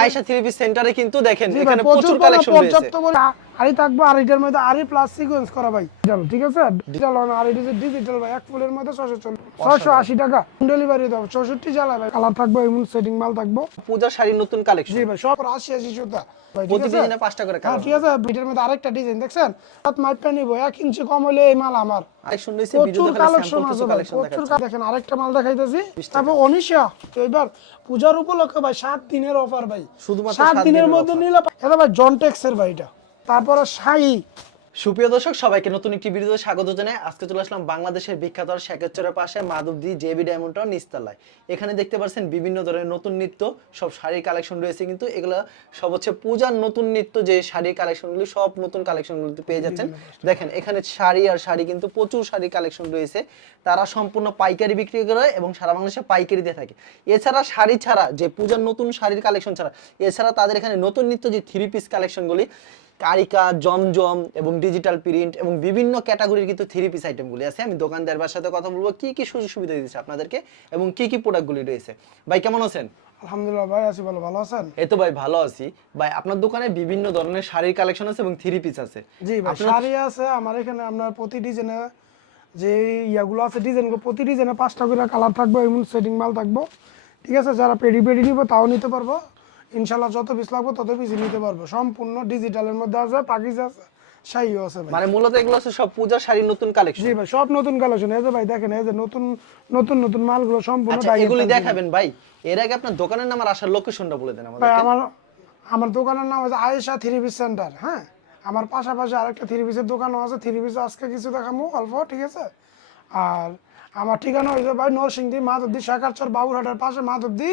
Ayesha three piece সেন্টারে কিন্তু দেখেন এখানে প্রচুর প্রচুর কালেকশন রয়েছে। আড়ি থাকব আর এটার মধ্যে আড়ি প্লাস সিকোয়েন্স করা ভাই। ঠিক আছে? ডিজিটাল আর এটা ডিজিটাল ভাই এক ফুলের মধ্যে ছশো ছশো আশি টাকা। ডেলিভারি দেবো চৌষট্টি জ্বালা ভাই। কালার থাকব এমন সেটিং মাল থাকব। পূজার শাড়ির নতুন কালেকশন জি ভাই সব আশি আশি সুতা পাঁচটা করে হ্যাঁ কালার ঠিক আছে? এটার মধ্যে আরেকটা ডিজাইন দেখছেন? মাইপটা নিবো এক ইঞ্চি কম হলে এই মাল আমার। প্রচুর কালেকশন আছে প্রচুর দেখেন আরেকটা মাল দেখাইতেছি। তারপর অনিশা এবার পূজার উপলক্ষে ভাই সাত দিনের অফার ভাই। শুধুমাত্র সাত সাত দিনের দিনের মধ্যে নিলে এটা ভাই জনটেক্সের ভাই এটা। তারপরে শাহি। সুপ্রিয় দর্শক সবাইকে নতুন একটি ভিডিওতে স্বাগত জানাই। আজকে চলে আসলাম বাংলাদেশের বিখ্যাত আর শেখেরচরের পাশে মাধবদী জেবি ডায়মন্ড টাউন নিস্তালায়। এখানে দেখতে পাচ্ছেন বিভিন্ন ধরনের নতুন নিত্য সব শাড়ির কালেকশন রয়েছে কিন্তু এগুলো সব হচ্ছে পূজার নতুন নিত্য যে শাড়ির কালেকশনগুলি সব নতুন কালেকশনগুলোতে পেয়ে যাচ্ছেন। দেখেন এখানে শাড়ি আর শাড়ি কিন্তু প্রচুর শাড়ির কালেকশন রয়েছে। তারা সম্পূর্ণ পাইকারি বিক্রি করে এবং সারা বাংলাদেশে পাইকারি দিয়ে থাকে। এছাড়া শাড়ি ছাড়া যে পূজার নতুন শাড়ির কালেকশন ছাড়া এছাড়া তাদের এখানে নতুন নিত্য যে থ্রি পিস কালেকশনগুলি কারিকা জমজম এবং ডিজিটাল প্রিন্ট এবং বিভিন্ন ক্যাটাগরির কিন্তু থ্রি পিস আইটেমগুলি আছে। আমি দোকানদারবার সাথে কথা বলব কি কি সুযোগ সুবিধা দিচ্ছে আপনাদেরকে এবং কি কি প্রোডাক্টগুলি রয়েছে। ভাই কেমন আছেন? আলহামদুলিল্লাহ ভাই আছি ভালো। ভালো আছেন? এই তো ভাই ভালো আছি। ভাই আপনার দোকানে বিভিন্ন ধরনের শাড়ির কালেকশন আছে এবং থ্রি পিস আছে। জি ভাই শাড়ি আছে আমার এখানে আপনার প্রতি ডিজাইনে যে ইয়াগুলো আছে ডিজাইনগুলো প্রতি ডিজাইনে পাঁচটা করে কালার থাকবে এমন সেটিং মাল থাকব। ঠিক আছে যারা পেডি পেডি নিবো তাও নিতে পারব। ইনশাল্লাহ যত পিস লাগবে তত পিস নিতে পারব। সম্পূর্ণ ডিজিটালের মধ্যে আছে পাকিজ আছে শাহিও আছে মানে মূলত এগুলো আছে সব পূজার শাড়ির নতুন কালেকশন জি ভাই সব নতুন কালেকশন এই যে ভাই দেখেন এই যে নতুন নতুন নতুন মালগুলো সম্পূর্ণ আচ্ছা এগুলি দেখাবেন ভাই। এর আগে আপনার দোকানের নাম আর আসার লোকেশনটা বলে দেন আমাদের আমার আমার দোকানের নাম হচ্ছে আয়েশা থ্রি পিস সেন্টার হ্যাঁ? আমার পাশাপাশি আরেকটা থ্রি পিসের দোকানও আছে থ্রি পিস আজকে কিছু দেখাবো অল্প ঠিক আছে? আর আমার ঠিকানা হয়েছে ভাই নরসিংদী মাধবদী শেখারচর বাবুরহাটের পাশে মাধবদী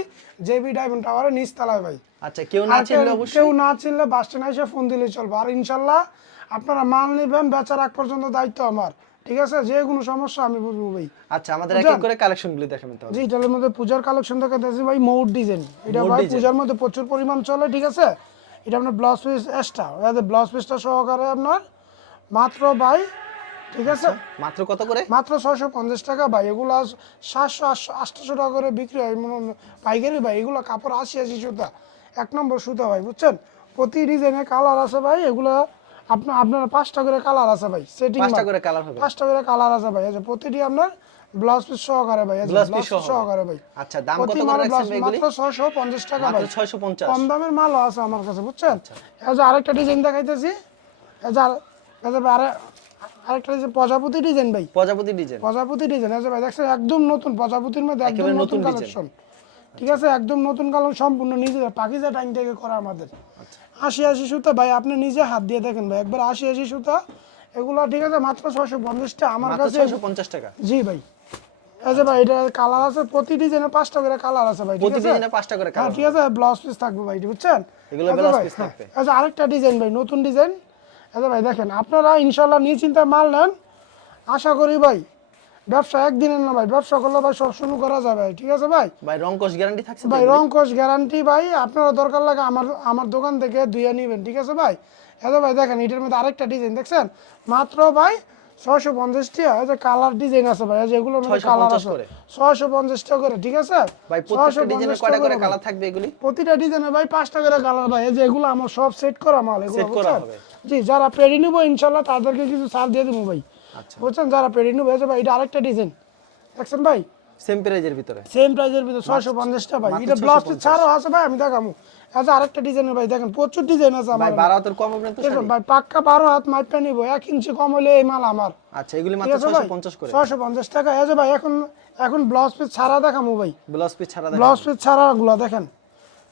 জেবি ডায়মন্ড টাওয়ারে নিচতলায় ভাই। আচ্ছা কেউ না চিনলে অবশ্যই? কেউ না চিনলে বাস স্ট্যান্ড এসে ফোন দিলে চলবে। আর ইনশাল্লাহ আপনারা মাল নেবেন বেচার আগ পর্যন্ত দায়িত্ব আমার। ঠিক আছে? যে কোনো সমস্যা আমি বুঝব ভাই। আচ্ছা আমাদের এক এক করে কালেকশনগুলি দেখাবেন তাহলে। জি এটার মধ্যে পূজার কালেকশন ভাই ডিজাইন এটা ভাই পূজার মধ্যে প্রচুর পরিমাণ চলে ঠিক আছে? এটা আপনার ব্লাউজ পিস এক্সট্রা ব্লাউজ পিসটা সহকারে আপনার মাত্র ভাই ঠিক আছে? মাত্র কত করে? মাত্র ছয়শো পঞ্চাশ টাকা ভাই। এগুলো সাতশো আটশো টাকা করে বিক্রি হয় পাইকারি ভাই। এগুলো কাপড় আশি আশি সুতা। এক নম্বর সুতা ভাই বুঝছেন? প্রতি ডিজাইনে কালার আছে ভাই এগুলো আপনার আপনার পাঁচটা করে কালার আছে ভাই সেটিং পাঁচটা করে কালার হবে। পাঁচটা করে কালার আছে ভাই যে প্রতিটি আপনার ব্লাউজ পিস সহকারে ভাই ব্লাউজ পিস সহকারে ভাই। আচ্ছা দাম কত করে মালে রাখছেন এগুলি? মাত্র ছয়শো পঞ্চাশ টাকা ভাই। ছয়শো পঞ্চাশ। কম দামের মালও আছে আমার কাছে বুঝছেন? এই যে আরেকটা ডিজাইন দেখাইতেছি। এই যে আর- এই যে আরে আরেকটা ডিজাইন প্রজাপতি ডিজাইন ভাই। প্রজাপতি ডিজাইন। প্রজাপতি ডিজাইন আছে ভাই দেখছেন একদম নতুন প্রজাপতির মধ্যে একদম নতুন কালেকশন ঠিক আছে একদম নতুন কালেকশন সম্পূর্ণ নিজেদের পাকিজা টাইম থেকে করা আমাদের। আচ্ছা। আশি আশি সুতা ভাই আপনি নিজে হাত দিয়ে দেখেন ভাই। একবার আশি আশি সুতা এগুলো ঠিক আছে মাত্র ছয়শো পঞ্চাশটা আমার কাছে পঞ্চাশ টাকা। জি ভাই। যে ভাই এটা কালার আছে প্রতি ডিজাইনে পাঁচটা করে কালার আছে ভাই ঠিক প্রতি ডিজাইনে পাঁচটা করে হ্যাঁ কালার ঠিক আছে ব্লাউজ পিস থাকবে ভাই বুঝছেন? এগুলো আচ্ছা blouse ভাই, হ্যাঁ। থাকবে। আচ্ছা আরেকটা ডিজাইন ভাই নতুন ডিজাইন। আচ্ছা ভাই দেখেন আপনারা ইনশাল্লাহ নিয়ে মাল নেন। আশা করি ভাই ব্যবসা একদিনের না ভাই ব্যবসা করলে ভাই সব শুরু করা যাবে ঠিক আছে ভাই? ভাই রংকশ গ্যারান্টি থাকছে ভাই এগুলি? রং কোষ গ্যারান্টি ভাই আপনারা দরকার লাগে আমার আমার দোকান থেকে দুইয়া নিবেন ঠিক আছে ভাই? এতো ভাই দেখেন এটার মধ্যে আরেকটা ডিজাইন দেখছেন? মাত্র ভাই ছয়শো পঞ্চাশটি কালার ডিজাইন আছে ভাই যেগুলো কালার 650 আছে। ছয়শো পঞ্চাশটা করে ঠিক আছে? ভাই 650 প্রত্যেকটা ডিজাইনে কয়টা করে কালার থাকবে এগুলি? প্রতিটা ডিজাইনে ভাই পাঁচটা করে কালার ভাই এই যে এগুলো আমার সব সেট করা মাল এগুলো। জি যারা পেড়ি নিবো ইনশাল্লাহ তাদেরকে কিছু ছাড় দিয়ে দেবো ভাই। বুঝছেন যারা পেড়ি নিবো এই ভাই এটা আরেকটা ডিজাইন দেখছেন ভাই? সেম প্রাইজের ভিতরে। সেম প্রাইজের ভিতরে ছয়শো পঞ্চাশটা ভাই। এটা ব্লাউজ 650 ছাড়াও আছে ভাই আমি দেখাবো আচ্ছা আরেকটা ডিজাইনের ভাই দেখেন প্রচুর ডিজাইন আছে আমার ভাই আমার। বারো হাতের কম হবে না তো ভাই পাক্কা বারো হাত মাইপটা নিব এক ইঞ্চি কম হলে এই মাল আমার। আচ্ছা এগুলি মাত্র আছে ছয়শো ভাই? পঞ্চাশ করে। ছয়শো পঞ্চাশ টাকা। এই যে ভাই এখন এখন ব্লাউজ পিস ছাড়া দেখামো ভাই। ব্লাউজ পিস ছাড়া দেখেন ব্লাউজ পিস ছাড়া গুলা দেখেন।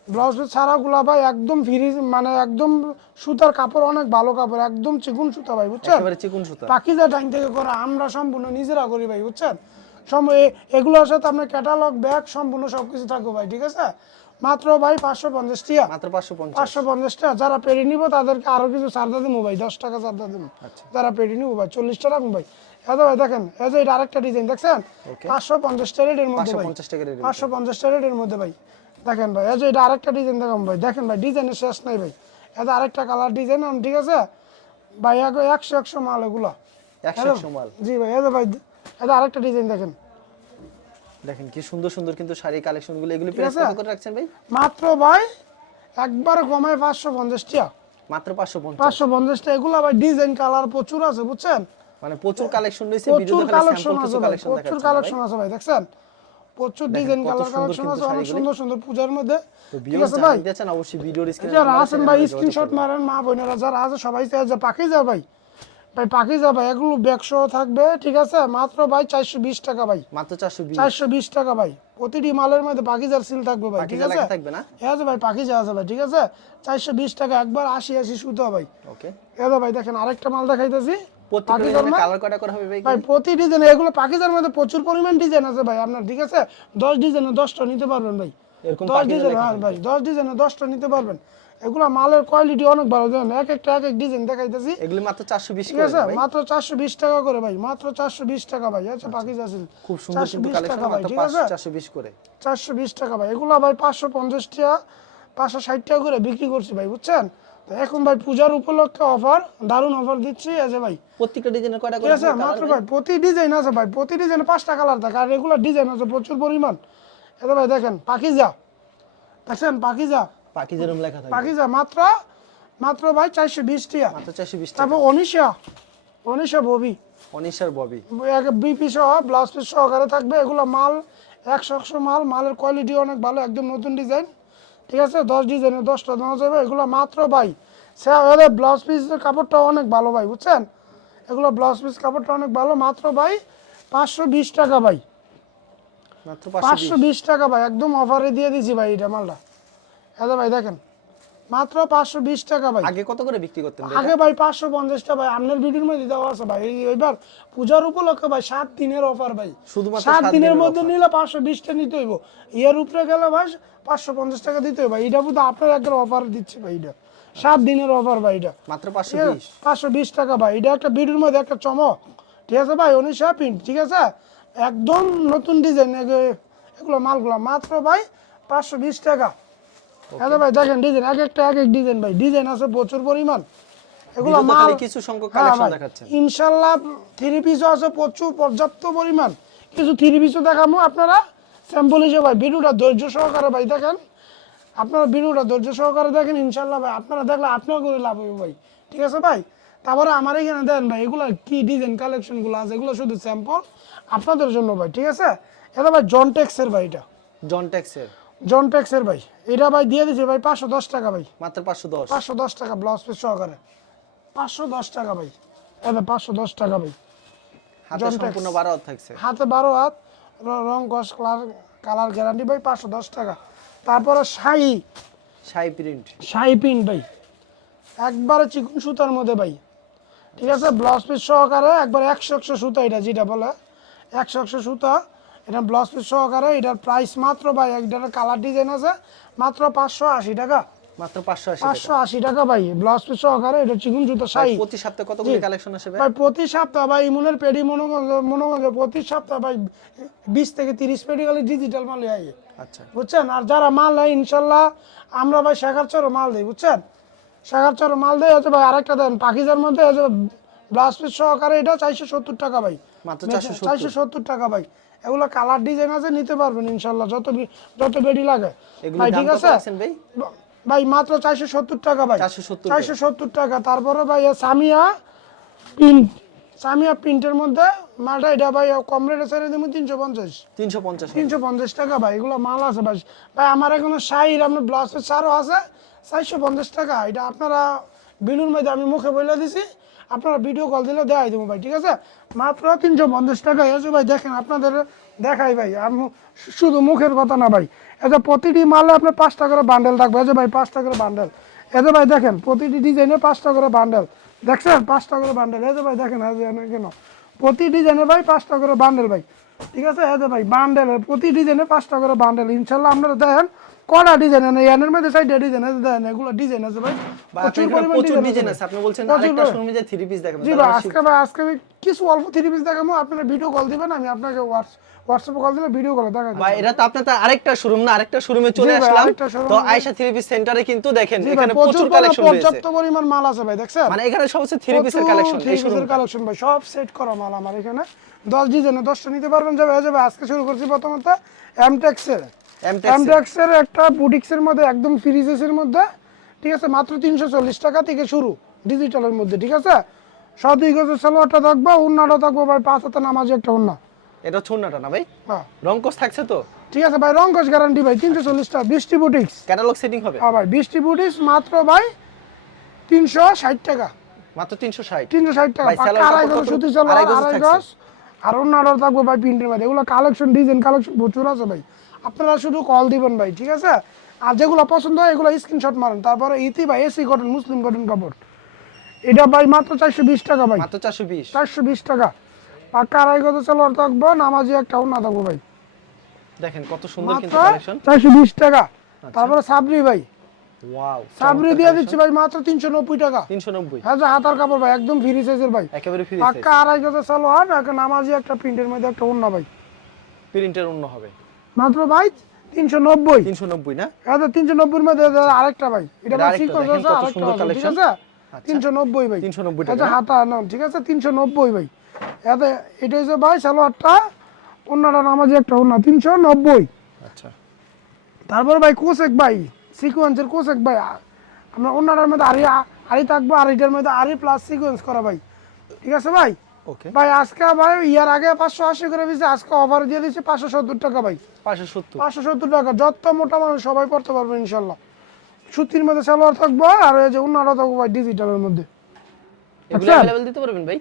ব্লাউজ ছাড়া গুলা ভাই একদম ফ্রি মানে একদম সুতার কাপড় অনেক ভালো কাপড় একদম চিকুন সুতা ভাই বুঝছেন? একেবারে চিকুন সুতা। পাকিজা টাইম থেকে করা আমরা সম্পূর্ণ নিজেরা করি ভাই বুঝছেন? সম এ- এগুলোর সাথে আপনার ক্যাটালগ ব্যাগ সম্পূর্ণ সব কিছু থাকবে ভাই ঠিক আছে? মাত্র ভাই পাঁচশো পঞ্চাশ টিয়া। মাত্র পাঁচশো পঞ্চাশ। পাঁচশো পঞ্চাশ টাকা যারা পেড়ে নিব তাদেরকে আরও কিছু চার্জা দেবো ভাই দশ টাকা চার্জা দেবো। যারা পেড়ে নিবো ভাই চল্লিশ টাকা রাখুন ভাই। এত ভাই দেখেন এই যে এটা আরেকটা ডিজাইন দেখছেন? পাঁচশো পঞ্চাশ টাকা রেটের মধ্যে। পাঁচশো পঞ্চাশ টাকা রেটের মধ্যে ভাই। দেখেন ভাই এই যে এটা আরেকটা ডিজাইন দেখাম ভাই। দেখেন ভাই ডিজাইনের শেষ নাই ভাই। এটা আরেকটা কালার ডিজাইন ঠিক আছে? ভাই এক- একশো একশো মাল এগুলো। জি ভাই এই যে ভাই এটা আরেকটা ডিজাইন দেখেন। দেখেন কি সুন্দর সুন্দর কিন্তু শাড়ি কালেকশনগুলো এগুলো প্রাইস কত করে রাখছেন ভাই? মাত্র ভাই একবার কমায় পাঁচশো পঞ্চাশ টাকা মাত্র পাঁচশো পঞ্চাশ। পাঁচশো পঞ্চাশ টাকা এগুলো ভাই ডিজাইন কালার প্রচুর আছে বুঝছেন? মানে প্রচুর কালেকশন রয়েছে প্রচুর ভিডিওতে কালেকশন আছে কালেকশন প্রচুর কালেকশন আছে ভাই দেখছেন? প্রচুর ডিজাইন কালার কালেকশন আছে অনেক সুন্দর সুন্দর পূজার মধ্যে। ঠিক আছে ভাই? চান অবশ্যই ভিডিওর স্ক্রিনে যারা আছেন ভাই স্ক্রিনশট মারেন মা বোনেরা যারা আছে সবাই যে পাখি যা ভাই। ভাই পাখি যা ভাই এগুলো ব্যাগসহ থাকবে ঠিক আছে? মাত্র ভাই চারশো বিশ টাকা ভাই। মাত্র 420 চারশো বিশ টাকা ভাই। প্রতিটি মালের মধ্যে পাখিজার সিল থাকবে ভাই ঠিক আছে? থাকবে না? আছে ভাই পাখিজা আছে ভাই ঠিক আছে? চারশো বিশ টাকা একবার আশি আশি সুতো ভাই। ওকে এ ভাই দেখেন আরেকটা মাল দেখাইতেছি। প্রত্যেকটা পাখিজার ডিজাইনে মাল কালার কয়টা করে হবে ভাই ভাই প্রতি ডিজাইন এগুলো পাখিজার মধ্যে প্রচুর পরিমাণ ডিজাইন আছে ভাই আপনার ঠিক আছে? দশ ডিজাইনে দশটা নিতে পারবেন ভাই। দশ ডিজাইন হ্যাঁ ভাই দশ ডিজাইনে দশটা নিতে পারবেন। এগুলো মালের কোয়ালিটি অনেক ভালো জানেন? এক একটা এক এক ডিজাইন দেখাইতেছি। এগুলি মাত্র 420 ঠিক আছে? মাত্র চারশো বিশ টাকা করে ভাই মাত্র চারশো বিশ টাকা ভাই আচ্ছা পাখিজা আছে। খুব সুন্দর কিন্তু 420 কালেকশন টাকা ভাই মাত্র ঠিক আছে? 420 করে। চারশো বিশ টাকা ভাই এগুলো ভাই পাঁচশো পঞ্চাশ টাকা পাঁচশো ষাট টাকা করে বিক্রি করছি ভাই বুঝছেন? তো এখন ভাই পূজার উপলক্ষে অফার দারুণ অফার দিচ্ছি আছে ভাই। প্রত্যেকটা ডিজাইনের কয়টা করে আছে মাত্র ভাই প্রতি ডিজাইন আছে ভাই প্রতি ডিজাইনে পাঁচটা কালার থাকে আর রেগুলার ডিজাইন আছে প্রচুর পরিমাণ। এটা ভাই দেখেন পাখিজা দেখছেন পাখিজা পাখি যেরকম লেখা থাকবে পাখিজা মাত্র মাত্র ভাই চারশো বিশ টাকা। মাত্র 420 টাকা। তারপর অনিশা অনিশা ববি। অনিশার ববি। বিপি সহ ব্লাউজ পিস সহকারে থাকবে এগুলো মাল একশো একশো মাল মালের কোয়ালিটি অনেক ভালো একদম নতুন ডিজাইন ঠিক আছে? দশ ডিজাইনের দশটা দেওয়া যাবে। এগুলো মাত্র ভাই সে ব্লাউজ পিসের কাপড়টা অনেক ভালো ভাই বুঝছেন? এগুলো ব্লাউজ পিস কাপড়টা অনেক ভালো মাত্র ভাই পাঁচশো বিশ টাকা ভাই। পাঁচশো বিশ। টাকা ভাই একদম অফারে দিয়ে দিছি ভাই এটা মালটা। এটা ভাই দেখেন। মাত্র পাঁচশো বিশ টাকা ভাই। আগে কত করে বিক্রি করতেন আগে ভাই পাঁচশো পঞ্চাশটা ভাই আপনার ভিডিওর মধ্যে দেওয়া আছে ভাই। এই- এইবার পূজার উপলক্ষে ভাই সাত দিনের অফার ভাই। শুধুমাত্র সাত দিনের মধ্যে নিলে পাঁচশো বিশটা নিতে হইব। ইয়ার উপরে গেলে ভাই পাঁচশো পঞ্চাশ টাকা দিতে হবে ভাই এটা বুধ আপনার একবার অফার দিচ্ছে ভাই এটা। সাত দিনের অফার ভাই এটা। মাত্র 520 পাঁচশো বিশ টাকা ভাই। এটা একটা ভিডিওর মধ্যে একটা চমক। ঠিক আছে ভাই? উনিশশো প্রিন্ট ঠিক আছে? একদম নতুন ডিজাইন এগুলো মালগুলো মাত্র ভাই পাঁচশো বিশ টাকা। হ্যাঁ ভাই দেখেন ডিজাইন এক একটা এক এক ডিজাইন ভাই। ডিজাইন আছে প্রচুর পরিমাণ। এগুলো মাল কিছু সংখ্যক কালেকশন ইনশাল্লাহ থ্রি পিসও আছে প্রচুর পর্যাপ্ত পরিমাণ। কিছু থ্রি পিসও দেখাবো আপনারা। স্যাম্পল হিসেবে ভাই ভিডিওটা ধৈর্য সহকারে ভাই দেখেন। আপনারা ভিডিওটা ধৈর্য সহকারে দেখেন ইনশাল্লাহ ভাই। আপনারা দেখলে আপনার করে লাভ হবে ভাই। ঠিক আছে ভাই? তারপরে আমার এখানে দেন ভাই এগুলো কি ডিজাইন কালেকশন কালেকশনগুলো আছে? এগুলো শুধু স্যাম্পল আপনাদের জন্য ভাই ঠিক আছে? এটা ভাই জনটেক্সের ভাই এটা। জন ট্যাক্সের জনটেক্সের ভাই এটা ভাই দিয়ে দিচ্ছে ভাই পাঁচশো দশ টাকা ভাই। মাত্র 510 পাঁচশো দশ টাকা ব্লাউজ পিস সহকারে। পাঁচশো দশ টাকা ভাই। এটা পাঁচশো দশ টাকা ভাই। হাতে। সম্পূর্ণ 12 থাকছে। হাতে বারো হাত র- কস কালার কালার গ্যারান্টি ভাই পাঁচশো দশ টাকা। তারপরে শাহি শাই প্রিন্ট শাহি পিন ভাই। একবারে চিকুন সুতার মধ্যে ভাই। ঠিক আছে ব্লাউজ পিস সহকারে একবার একশো একশো সুতা এটা যেটা বলে। একশো একশো সুতা এটা ব্লাউজ পিস সহকারে এটার প্রাইস মাত্র ভাই এটার কালার ডিজাইন আছে মাত্র পাঁচশো আশি টাকা। মাত্র 580 টাকা। ভাই ব্লাউজ পিস সহকারে এটা চিকুন ভাই, প্রতি সপ্তাহে কতগুলি কালেকশন ভাই? প্রতি সপ্তাহ ভাই ইমুনের পেডি মনোগঞ্জ প্রতি সপ্তাহ ভাই বিশ থেকে পেডি ডিজিটাল মাল আই আচ্ছা। বুঝছেন? আর যারা মাল আমরা ভাই শেখার চরো মাল দিই বুঝছেন? শেখার চরো মাল ভাই আরেকটা দেন পাখিজার মধ্যে হচ্ছে ব্লাউজ পিস সহকারে এটা চারশো সত্তর টাকা ভাই। মাত্র 470 চারশো সত্তর টাকা ভাই। এগুলো কালার ডিজাইন আছে নিতে পারবেন ইনশাল্লাহ যত যত বেডি লাগে। ভাই ঠিক আছে? ভাই? ভাই মাত্র চারশো সত্তর টাকা ভাই। 470 চারশো সত্তর টাকা। তারপরে ভাই সামিয়া প্রিন্ট। সামিয়া প্রিন্টের মধ্যে মালটা এটা ভাই কম রেটে ছেড়ে দেবো তিনশো পঞ্চাশ। 350 তিনশো পঞ্চাশ টাকা ভাই এগুলো মাল আছে ভাই। ভাই আমার এখনও শাড়ির আপনার ব্লাউজের চারও আছে চারশো পঞ্চাশ টাকা। এটা আপনারা বিলুর মধ্যে আমি মুখে বলে দিছি। আপনারা ভিডিও কল দিলে দেখাই দেবো ভাই, ঠিক আছে? মাত্র তিনশো পঞ্চাশ টাকা। এসে ভাই, দেখেন আপনাদের দেখাই ভাই আমি শুধু মুখের কথা না ভাই। এটা প্রতিটি মালে আপনার পাঁচটা করে বান্ডেল থাকবে। যে ভাই, পাঁচটা করে বান্ডেল এতে ভাই, দেখেন, প্রতিটি ডিজাইনে পাঁচটা করে বান্ডেল দেখছেন? পাঁচটা করে বান্ডেল যে ভাই, দেখেন কেন? প্রতি ডিজাইনে ভাই পাঁচটা করে বান্ডেল ভাই। ঠিক আছে? যে ভাই বান্ডেল প্রতি ডিজাইনে পাঁচটা করে বান্ডেল ইনশাল্লাহ আপনারা দেখেন কটা ডিজাইন এনে এনের মধ্যে সাইডে ডিজাইন আছে দেখেন এগুলো ডিজাইন আছে ভাই। প্রচুর ডিজাইন আছে আপনি বলছেন আরেকটা পরিমাণ। শোরুমে যে থ্রি পিস দেখাবেন জি ভাই আজকে ভাই আজকে কিছু অল্প থ্রি পিস দেখাবো আপনারা ভিডিও কল দিবেন আমি আপনাকে হোয়াটসঅ্যাপে কল দিলে ভিডিও কলে দেখাই ভাই এটা তো আপনার তো আরেকটা শোরুম না আরেকটা শোরুমে চলে আসলাম। তো আয়শা থ্রি পিস সেন্টারে কিন্তু দেখেন এখানে প্রচুর পরিমাণ কালেকশন রয়েছে। পর্যাপ্ত পরিমাণ মাল আছে ভাই দেখছেন? মানে এখানে সব হচ্ছে থ্রি পিসের কালেকশন এই শোরুম কালেকশন ভাই সব সেট করা মাল আমার এখানে। দশ ডিজাইনে দশটা নিতে পারবেন যাবে যাবে আজকে শুরু করছি প্রথমত এমটেক্সের এমটেক্স এমডেক্সের একটা বুটিক্সের মধ্যে একদম ফ্রিজেসের মধ্যে ঠিক আছে? মাত্র তিনশো চল্লিশ টাকা থেকে শুরু ডিজিটালের মধ্যে ঠিক আছে? সদুই গজের সালোয়ারটা থাকব উন্নাটা থাকব ভাই পাঁচ হাতে নামাজি একটা উন্না। এটা ছুন্নাটা না ভাই? হ্যাঁ। রংকস থাকছে তো? ঠিক আছে ভাই রঙ্কশ গ্যারান্টি ভাই তিনশো চল্লিশ টাকা বৃষ্টি বুটিক্স ক্যাটালগ সেটিং হবে? হ্যাঁ ভাই বৃষ্টি বুটিক্স মাত্র ভাই তিনশো ষাট টাকা। মাত্র তিনশো ষাট। তিনশো ষাট টাকা আড়াই গজ সুতি চলো আড়াই গজ আর অন্যান্য থাকব ভাই প্রিন্টের মধ্যে। এগুলো কালেকশন ডিজাইন কালেকশন প্রচুর আছে ভাই। আপনারা শুধু কল দিবেন ভাই ঠিক আছে? আর যেগুলো পছন্দ হয় এগুলো স্ক্রিনশট মারেন। তারপরে ইতি ভাই এসি কটন মুসলিম কটন কাপড়। এটা ভাই মাত্র চারশো বিশ টাকা ভাই। মাত্র চারশো বিশ। চারশো বিশ টাকা। পাক্কা আড়াই গজ সালোয়ার থাকব নামাজি একটা না থাকব ভাই। দেখেন কত সুন্দর কিন্তু কালেকশন চারশো বিশ টাকা। তারপরে সাবরি ভাই। ওয়াও সাবরি দিয়ে দিচ্ছি ভাই মাত্র তিনশো নব্বই টাকা। তিনশো নব্বই। হ্যাঁ যে হাতার কাপড় ভাই একদম ফ্রি সাইজের ভাই। একেবারে ফ্রি পাক্কা আড়াই গজ সালোয়ার একটা নামাজি একটা প্রিন্টের মধ্যে একটা ভাই। প্রিন্টের অন্য হবে। মাত্র ভাই তিনশো নব্বই। তিনশো নব্বই না? এটা তিনশো নব্বইয়ের মধ্যে আরেকটা ভাই। এটা আরেকটা, সুন্দর আছে, ঠিক আছে? তিনশো নব্বই ভাই। 390 আচ্ছা টাকা। হাতা না ঠিক আছে? তিনশো নব্বই ভাই। এতে এটা হচ্ছে ভাই সালোয়ারটা। অন্যটা নামাজি একটা অন্য তিনশো নব্বই। আচ্ছা। তারপর ভাই কোসেক ভাই সিকোয়েন্সের কোসেক ভাই। আমরা অন্যটার মধ্যে আরি আরি থাকব আর এটার মধ্যে আরি প্লাস সিকোয়েন্স করা ভাই। ঠিক আছে ভাই? ভাই আজকে ভাই ইয়ার আগে পাঁচশো আশি করে দিয়েছে আজকে অফার দিয়ে দিচ্ছে পাঁচশো সত্তর টাকা ভাই। পাঁচশো সত্তর? পাঁচশো সত্তর টাকা যত মোটা মানুষ সবাই পড়তে পারবে ইনশাল্লাহ। সুতির মধ্যে সালোয়ার থাকব আর এই যে থাকব ভাই ডিজিটালের মধ্যে। এগুলো। অ্যাভেলেবল দিতে পারবেন ভাই?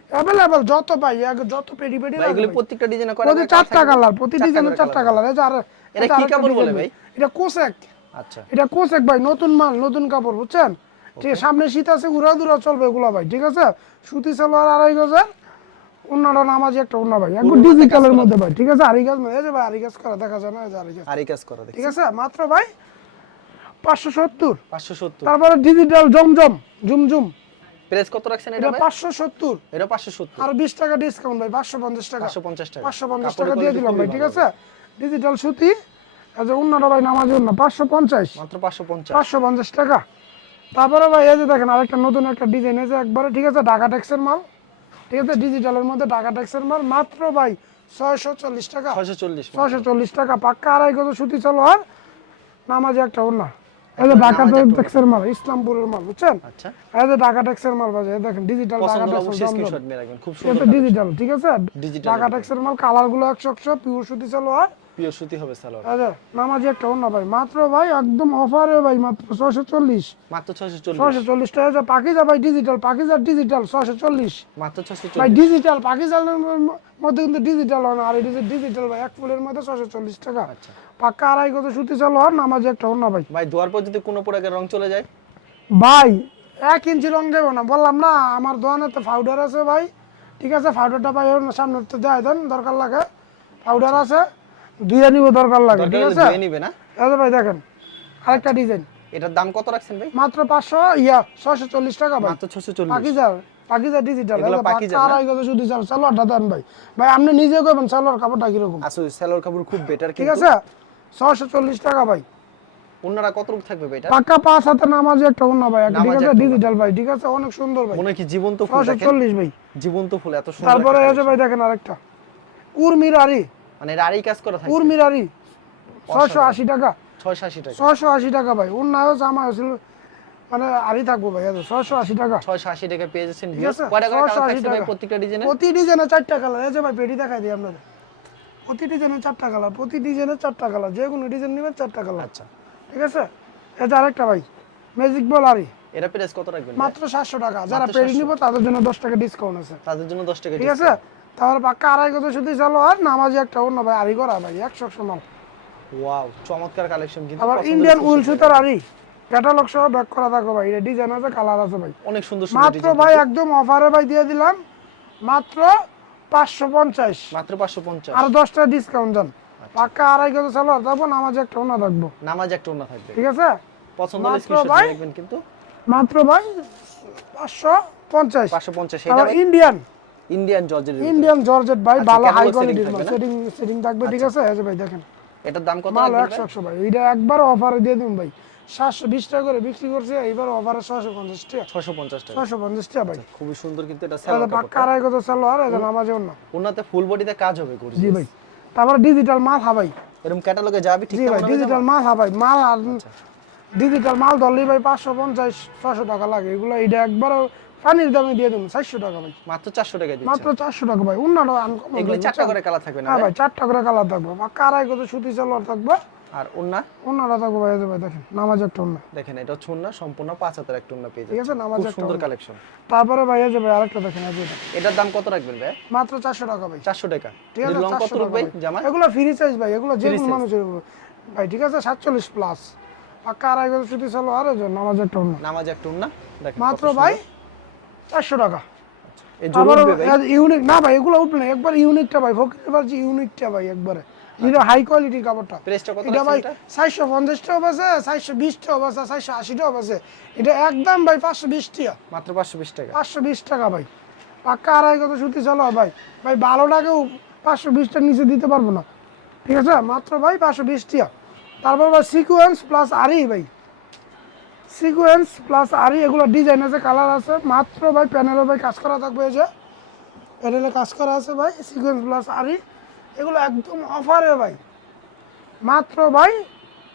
যত এক- পেডি পেডি প্রত্যেকটা ডিজাইন করা চারটা কালার প্রতি চারটা চারটা কালার এই যে আর এটা এটা কি কাপড় বলে ভাই? এটা কোসেক। আচ্ছা। এটা কোসেক ভাই নতুন মাল নতুন কাপড় বুঝছেন? সামনে শীত আছে ঘুরা দুরা চলবে এগুলো ভাই ঠিক আছে? সুতি সালোয়ার আড়াই গজের উন্নাটা নামাজি একটা উন্না ভাই একদম মধ্যে ভাই ঠিক আছে? আড়াই গাছ এই যে ভাই গাছ করা দেখা যায় না এই যে আড়াই গাছ আর এই করা ঠিক আছে? মাত্র ভাই পাঁচশো সত্তর। পাঁচশো সত্তর। তারপরে ডিজিটাল জমজম জুমজুম। প্রাইস কত রাখছেন এটা এটা ভাই? পাঁচশো সত্তর। এটা পাঁচশো সত্তর। আর বিশ টাকা ডিসকাউন্ট ভাই পাঁচশো পঞ্চাশ টাকা। পাঁচশো পঞ্চাশ টাকা। পাঁচশো পঞ্চাশ কাপড়ের টাকা দিয়ে দিলাম ভাই ঠিক আছে? ডিজিটাল সুতি আচ্ছা উন্নাটা ভাই নামাজ পাঁচশো পঞ্চাশ। মাত্র পাঁচশো পঞ্চাশ। পাঁচশো পঞ্চাশ টাকা। তারপরে ভাই এই যে দেখেন আরেকটা নতুন একটা ডিজাইন আছে একবারে ঠিক আছে? ঢাকা ট্যাক্সের মাল। ঠিক আছে ডিজিটালের মধ্যে ঢাকা ট্যাক্সের মাল মাত্র ভাই ছয়শো চল্লিশ টাকা। ছয়শো চল্লিশ ছয়শো চল্লিশ টাকা পাক্কা আড়াই গজ সুতি চলো আর নামাজে একটা ওনা এই যে ঢাকা ট্যাক্সের মাল ইসলামপুরের মাল বুঝছেন? আচ্ছা। এই যে ঢাকা ট্যাক্সের মাল বাজে দেখেন ডিজিটাল ঢাকা পছন্দ ট্যাক্সের স্ক্রিনশট নিয়ে রাখবেন খুব সুন্দর ডিজিটাল ঠিক আছে? ঢাকা ট্যাক্সের মাল কালারগুলো একশো একশো পিওর সুতি চলো আর পিওর সুতি হবে সালোয়ার। যে নামাজি একটা অন্য ভাই। মাত্র ভাই একদম অফারে ভাই মাত্র ছয়শো চল্লিশ। মাত্র ছয়শো চল্লিশ। ছয়শো চল্লিশ টাকা যে পাকিজা ভাই ডিজিটাল পাকিজার ডিজিটাল ছয়শো চল্লিশ। মাত্র ছয়শো ভাই চল্লিশ ডিজিটাল পাকিজানের মধ্যে কিন্তু ডিজিটাল হয় না। আর এটা ডিজিটাল ভাই এক ফুলের মধ্যে ছয়শো চল্লিশ টাকা। আচ্ছা। পাক্কা আড়াই কত সুতি চলো আর নামাজি একটা অন্য ভাই। ভাই ধোয়ার পর যদি কোনো প্রোডাক্টের রং চলে যায়? ভাই এক ইঞ্চি রং দেবো না। বললাম না আমার দোকানে তো পাউডার আছে ভাই। ঠিক আছে পাউডারটা ভাই সামনে তো দেয় দেন দরকার লাগে। পাউডার আছে। দুইয়া নিব দরকার লাগে ঠিক আছে? ধুয়ে নিবে না? এই ভাই দেখেন আরেকটা ডিজাইন। এটার দাম কত রাখছেন ভাই? মাত্র পাঁচশো ইয়া ছয়শো চল্লিশ টাকা ভাই। মাত্র ছয়শো চল্লিশ। পাকিজার পাকিজার ডিজিটাল এগুলো পাকিজার না? আড়াই গজ শুধু চাল সালোয়ারটা দেন ভাই। ভাই আপনি নিজে করবেন সালোয়ার কাপড়টা কীরকম? আসলে সেলোর কাপড় খুব বেটার ঠিক আছে আছে? ছয়শো চল্লিশ টাকা ভাই। অন্যরা কত রূপ থাকবে ভাই এটা? পাক্কা পাঁচ হাতে নামাজে একটা অন্য ভাই ঠিক আছে? ডিজিটাল ভাই ঠিক আছে? অনেক সুন্দর ভাই। মনে কি জীবন্ত ফুল ছয়শো দেখেন? চল্লিশ ভাই। জীবন্ত ফুল এত সুন্দর তারপরে এসে ভাই দেখেন আরেকটা। উর্মির আরি। মানে কাজ করা থাকে ছয়শো আশি টাকা। ছয়শো আশি টাকা। ছয়শো আশি টাকা ভাই জামা মানে থাকব ভাই ছয়শো আশি টাকা। ছয়শো আশি টাকা পেয়ে যাচ্ছেন 680 কালার থাকছে ভাই প্রত্যেকটা ডিজাইনে প্রতি ডিজাইনে চারটা কালার। এই যে ভাই পেটি দেখাই দিই আপনাদের। প্রতি ডিজাইনে চারটা কালার প্রতি ডিজাইনে চারটা কালার। যে কোনো ডিজাইন নেবেন চারটা কালার। আচ্ছা। ঠিক আছে? এটা আরেকটা ভাই ম্যাজিক বল আরি এটা প্রাইস কত রাখবেন মাত্র সাতশো টাকা। যারা পেটি নিব তাদের জন্য দশ টাকা ডিসকাউন্ট আছে। তাদের জন্য দশ টাকা ঠিক আছে? তাহলে পাক্কা আড়াই কত শুধু চালো আর নামাজি একটা অন্য ভাই আরি করা ভাই একশো একশো মাল ওয়াও চমৎকার কালেকশন কিন্তু আবার ইন্ডিয়ান উল সুতার আরি ক্যাটালগ সহ ব্যাক করা থাকো ভাই এটা ডিজাইন আছে কালার আছে ভাই। অনেক সুন্দর সুন্দর মাত্র ভাই একদম অফারে ভাই দিয়ে দিলাম মাত্র পাঁচশো পঞ্চাশ। মাত্র পাঁচশো পঞ্চাশ। আর দশ টাকা ডিসকাউন্ট দেন পাক্কা আড়াই কত চালো থাকব নামাজ একটা অন্য থাকব নামাজ একটা অন্য থাকবে। ঠিক আছে? পছন্দ হলে। কিন্তু। মাত্র ভাই পাঁচশো পঞ্চাশ। পাঁচশো পঞ্চাশ ইন্ডিয়ান ইন্ডিয়ান জর্জের ইন্ডিয়ান জর্জেট ভাই আচ্ছা, ভালো হাই কোয়ালিটির মাল সেটিং সেটিং থাকবে ঠিক আছে? এই যে ভাই দেখেন। এটার দাম কত মাল রাখবেন একশো একশো ভাই? এটা একবার অফারে দিয়ে দিন ভাই। সাতশো বিশ টাকা করে বিক্রি করছে এইবার অফারে ছয়শো পঞ্চাশ টাকা। ছয়শো পঞ্চাশ টাকা। ছয়শো পঞ্চাশ টাকা ভাই। খুবই সুন্দর কিন্তু এটা পাক্কা কত এটা নামাজে অন্য। ওনাতে ফুল বডিতে কাজ হবে জি ভাই। তারপরে ডিজিটাল মাথা ভাই। এরকম ক্যাটালগে যাবে ঠিক ভাই ডিজিটাল মাল ভাই। মাল ডিজিটাল মাল ধরলেই ভাই পাঁচশো পঞ্চাশ ছশো টাকা লাগে। এগুলো এটা একবার পানির দামে দিয়ে দেবো চারশো টাকা ভাই। মাত্র চারশো টাকা মাত্র চারশো টাকা ভাই অন্যান্য এগুলো চারটা করে কালার থাকবে না হ্যাঁ ভাই? চারটা করে কালার থাকবে। পাক্কা আড়াই কত সুতি সালোয়ার থাকবে? আর ওন্না অন্যরা থাকবে ভাই ভাই দেখেন নামাজ একটা অন্য দেখেন এটা হচ্ছে ওন্না সম্পূর্ণ পাঁচ হাতের একটা ওন্না পেয়ে ঠিক আছে যাচ্ছে নামাজ একটা সুন্দর কালেকশন তারপরে ভাই এই যে ভাই আরেকটা দেখেন এই এটা। এটার দাম কত রাখবেন ভাই? মাত্র চারশো টাকা ভাই। চারশো টাকা। ঠিক আছে লং কত রূপ ভাই জামা? এগুলো ফ্রি সাইজ ভাই এগুলো যে কোনো মানুষের ভাই ঠিক আছে সাতচল্লিশ প্লাস পাক্কা আড়াই কত সুতি সালোয়ার এই নামাজ একটা অন্য নামাজ একটা ওন্না দেখেন মাত্র ভাই চারশো টাকা। এই জোর আবার উঠবে ভাই? ইউনিক না ভাই এগুলো উঠবে না। একবার ইউনিকটা ভাই ফকির পারছি ইউনিকটা ভাই একবারে। এটা হাই কোয়ালিটির কাপড়টা। এটা ভাই চারশো পঞ্চাশটাও আছে চারশো বিশটাও আছে চারশো আশিটাও আছে এটা একদম ভাই পাঁচশো বিশ টাকা মাত্র পাঁচশো বিশ টাকা। পাঁচশো বিশ টাকা ভাই। পাক্কা আড়াই কত সুতি চলো ভাই? ভাই ভালো টাকাও পাঁচশো বিশটার নিচে দিতে পারব না। ঠিক আছে? মাত্র ভাই পাঁচশো বিশ টাকা তারপর ভাই সিকুয়েন্স প্লাস আরই ভাই। সিকুয়েন্স প্লাস আরই এগুলো ডিজাইন আছে কালার আছে। মাত্র ভাই প্যানেলে ভাই কাজ করা থাকবে এই যে। প্যানেলে কাজ করা আছে ভাই সিকুয়েন্স প্লাস আরই। এগুলো একদম অফারে ভাই। মাত্র ভাই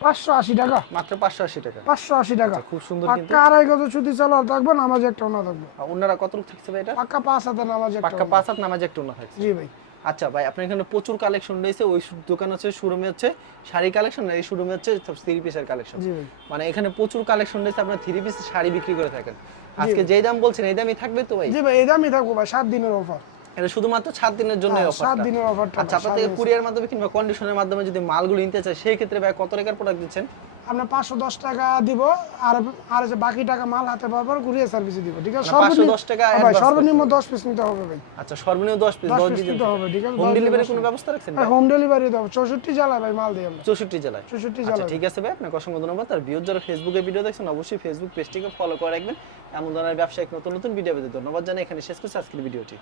পাঁচশো আশি টাকা। মাত্র পাঁচশো আশি টাকা। পাঁচশো আশি টাকা। খুব সুন্দর পাক্কা আড়াই কত সুতি চালার থাকবে নামাজ একটা ওনা থাকবে। ওনারা কত থাকছে ভাই এটা? পাক্কা পাঁচ হাতে নামাজ পাক্কা পাঁচ হাত নামাজ একটা ওনা থাকছে। জি ভাই। আচ্ছা ভাই আপনার এখানে প্রচুর কালেকশন রয়েছে। ওই দোকান হচ্ছে শোরুমে হচ্ছে শাড়ি কালেকশন আর এই শোরুমে হচ্ছে থ্রি পিসের কালেকশন মানে এখানে প্রচুর কালেকশন রয়েছে আপনার থ্রি পিস শাড়ি বিক্রি করে থাকেন। আজকে যেই দাম বলছেন এই দামই থাকবে তো ভাই? জি ভাই এই দামই থাকব ভাই সাত দিনের অফার এটা শুধুমাত্র সাত দিনের জন্য হ্যাঁ, অফার সাত দিনের অফারটা আচ্ছা আপনার থেকে কুরিয়ার মাধ্যমে কিংবা কন্ডিশনের মাধ্যমে যদি মালগুলো নিতে চায় সেই ক্ষেত্রে ভাই কত টাকার প্রোডাক্ট দিচ্ছেন? আমরা পাঁচশো দশ টাকা দিব আর আর যে বাকি টাকা মাল হাতে পাওয়ার পর কুরিয়ার সার্ভিসে দিব ঠিক আছে? মানে 510 টাকা হ্যাঁ ভাই সর্বনিম্ন দশ পিস নিতে হবে ভাই। আচ্ছা সর্বনিম্ন দশ পিস দশ দশ পিস নিতে হবে ঠিক আছে? হোম ডেলিভারি কোনো ব্যবস্থা রাখছেন হ্যাঁ হোম ডেলিভারি দেবো চৌষট্টি জেলায় ভাই মাল দিই আমরা চৌষট্টি জেলায়। চৌষট্টি আচ্ছা জেলায়। ঠিক আছে ভাই আপনাকে অসংখ্য ধন্যবাদ। আর ভিউর যারা ফেসবুকে ভিডিও দেখছেন অবশ্যই ফেসবুক পেজটিকে ফলো করে রাখবেন। এমন ধরনের ব্যবসায়িক নতুন নতুন ভিডিও পেতে ধন্যবাদ জানাই। এখানে শেষ করছি আজকের ভিডিওটি